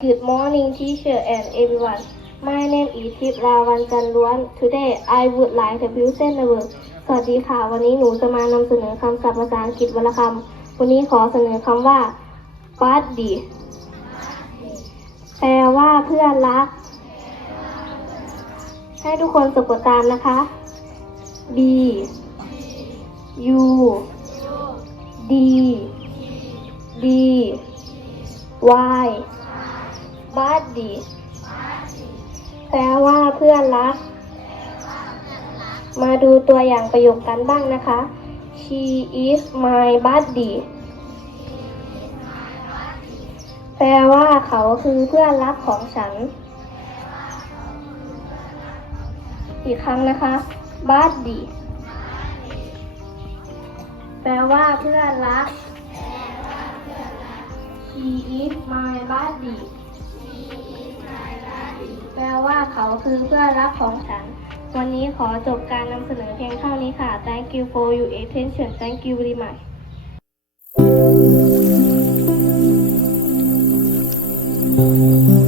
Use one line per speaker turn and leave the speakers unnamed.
Good morning, teacher and everyone. My name is Tip Ravan Chanluan. Today, I would like to present the word. สวัสดีค่ะ วันนี้หนูจะมานำเสนอคำศัพท์ภาษาอังกฤษวรรณคำวันนี้ขอเสนอคำว่า buddy แปลว่าเพื่อนรัก ให้ทุกคนสะกดตามนะคะ B U D D Y buddy แปลว่าเพื่อนรัก มาดูตัวอย่างประโยคกันบ้างนะคะ She is my buddy แปลว่าเขาคือเพื่อนรักของฉัน อีกครั้งนะคะ buddy แปลว่าเพื่อนรัก She is my buddy ว่าเขาคือเพื่อนรักของฉัน วันนี้ขอจบการนำเสนอเพียงเท่านี้ค่ะ Thank you for your attention Thank you very much Thank you.